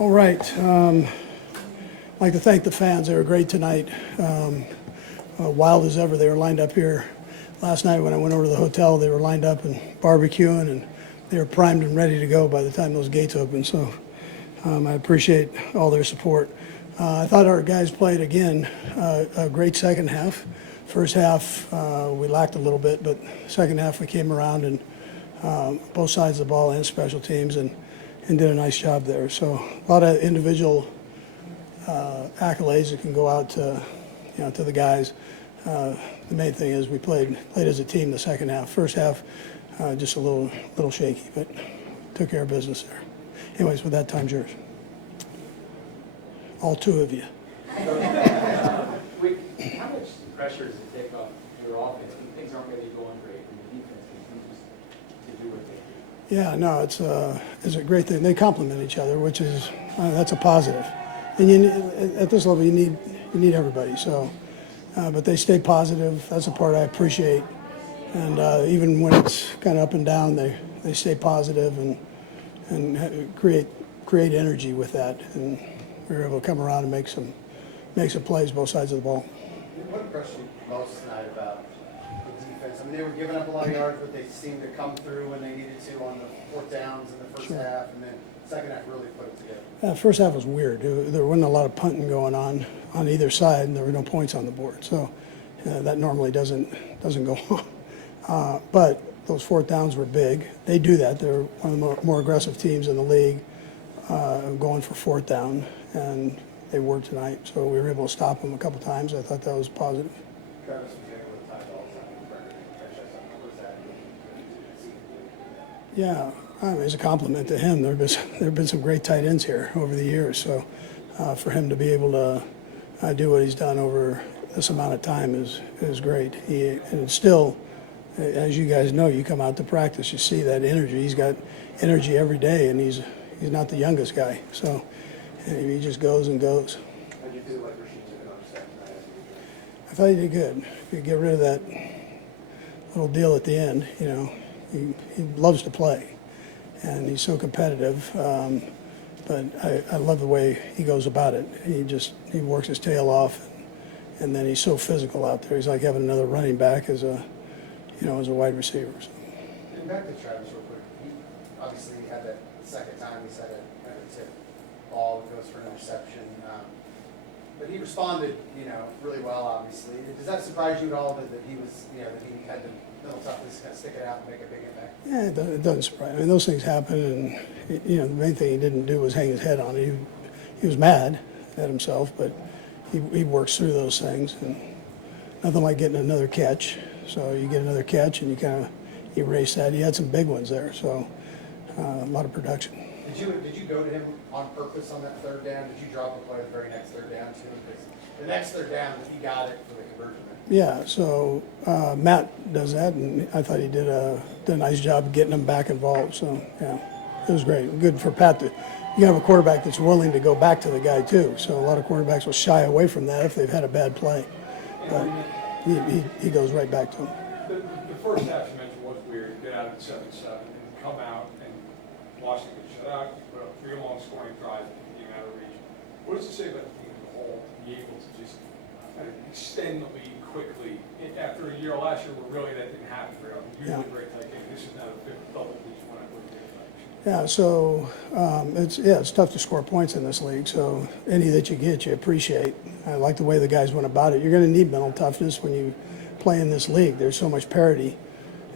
All right. I'd like to thank the fans. They were great tonight. Wild as ever. They were lined up here last night when I went over to the hotel. They were lined up and barbecuing, and they were primed and ready to go by the time those gates opened. So I appreciate all their support. I thought our guys played, again, a great second half. First half, we lacked a little bit, but second half we came around and both sides of the ball and special teams and did a nice job there. So a lot of individual accolades that can go out to, to the guys. The main thing is we played as a team the second half. First half, just a little shaky, but took care of business there. Anyways, with that, time's yours. All two of you. How much pressure does it take off your offense when things aren't really going great and the defense continues to do what they do? Yeah, no, it's a great thing. They complement each other, which is that's a positive. And at this level, you need everybody. So, but they stay positive. That's a part I appreciate. And even when it's kind of up and down, they stay positive and create energy with that. And we were able to come around and make some plays both sides of the ball. What impressed you most tonight about the defense? I mean, they were giving up a lot of yards, but they seemed to come through when they needed to on the fourth downs in the first half, and then second half really put it together. First half was weird. There wasn't a lot of punting going on either side, and there were no points on the board. So that normally doesn't go on. But those fourth downs were big. They do that. They're one of the more aggressive teams in the league, going for fourth down, and they were tonight. So we were able to stop them a couple times. I thought that was positive. Travis was able to tie balls on the record and catch us on the first half. Yeah, I mean, as a compliment to him, there have been some great tight ends here over the years. So for him to be able to do what he's done over this amount of time is great. And still, as you guys know, you come out to practice, you see that energy. He's got energy every day, and he's not the youngest guy. So he just goes and goes. How did you feel like Rashid took it on second night? I thought he did good. If you get rid of that little deal at the end, he loves to play, and he's so competitive. But I love the way he goes about it. He works his tail off, and then he's so physical out there. He's like having another running back as a wide receiver. So. And back to Travis real quick. He obviously had that second time he said it had a tip ball that goes for an interception. But he responded, really well, obviously. Does that surprise you at all that he was, that he had the mental toughness to kind of stick it out and make a big impact? Yeah, it doesn't surprise me. I mean, those things happen, and, the main thing he didn't do was hang his head on it. He was mad at himself, but he works through those things, and nothing like getting another catch. So you get another catch, and you kind of erase that. He had some big ones there, so a lot of production. Did you go to him on purpose on that third down? Did you drop a play the very next third down too? Because the next third down, he got it for the conversion. Yeah, so Matt does that, and I thought he did a nice job of getting him back involved. So, yeah, it was great. Good for Pat. You have a quarterback that's willing to go back to the guy, too. So a lot of quarterbacks will shy away from that if they've had a bad play. But he goes right back to him. The first half you mentioned was weird. Get out at 7-7 and come out and Washington get shut out. You put up 3 long scoring drives and you came out of reach. What does it say about the team as a whole to be able to just extend the lead quickly? After a year, last year, that didn't happen for you. Usually great tight game. This is now the 5th double digit when I put it in. Yeah, so it's tough to score points in this league. So any that you get, you appreciate. I like the way the guys went about it. You're going to need mental toughness when you play in this league. There's so much parity,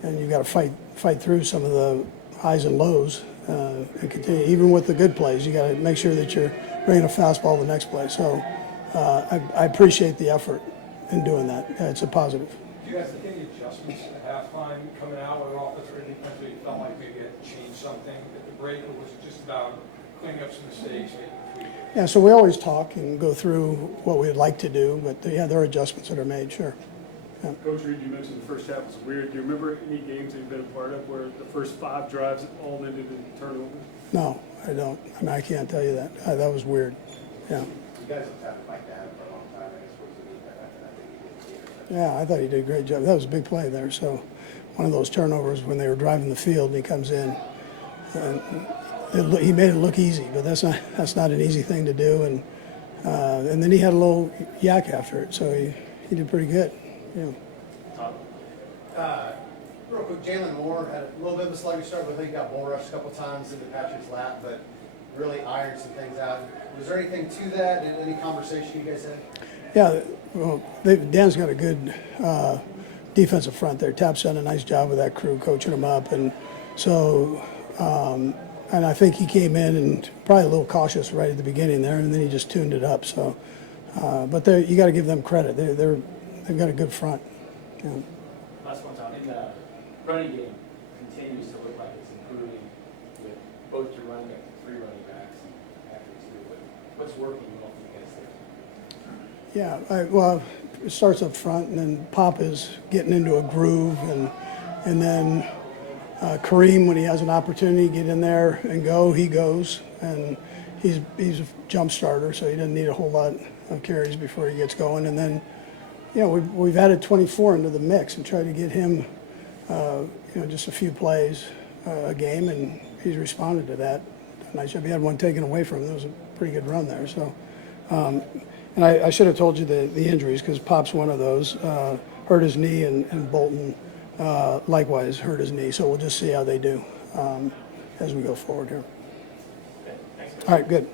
and you've got to fight through some of the highs and lows and continue. Even with the good plays, you got to make sure that you're bringing a fastball the next play. So I appreciate the effort in doing that. It's a positive. Do you guys make any adjustments at halftime coming out, whether offense or defense, where you felt like maybe you had to change something at the break, or was it just about cleaning up some mistakes? Yeah, so we always talk and go through what we'd like to do, but there are adjustments that are made, sure. Yeah. Coach Reid, you mentioned the first half was weird. Do you remember any games that you've been a part of where the first 5 drives all ended in turnover? No, I don't. I mean, I can't tell you that. That was weird. Yeah. You guys have had Mike down for a long time. I guess what was the impact after that? I think he did. Yeah, I thought he did a great job. That was a big play there. So one of those turnovers when they were driving the field and he comes in, and he made it look easy, but that's not an easy thing to do. And then he had a little yak after it, so he did pretty good. Yeah. Real quick, Jalen Moore had a little bit of a sluggish start, but I think he got bull rushed a couple times into Patrick's lap, but really ironed some things out. Was there anything to that? Any conversation you guys had? Yeah, well, Dan's got a good defensive front there. Tap's done a nice job with that crew, coaching them up, and so and I think he came in and probably a little cautious right at the beginning there, and then he just tuned it up. So, but you got to give them credit. They've got a good front. Yeah. Last one, Tom. In the running game continues to look like it's improving with both your running back, 3 running backs, and Patrick too. But what's working well for you guys there? Yeah, well, it starts up front, and then Pop is getting into a groove, and then Kareem, when he has an opportunity to get in there and go, he goes, and he's a jump starter, so he doesn't need a whole lot of carries before he gets going. And then, we've added 24 into the mix and tried to get him, just a few plays a game, and he's responded to that. Nice job. He had one taken away from him. That was a pretty good run there. So, and I should have told you the injuries, because Pop's one of those. Hurt his knee, and Bolton likewise hurt his knee. So we'll just see how they do as we go forward here. Okay, thanks. All right, good.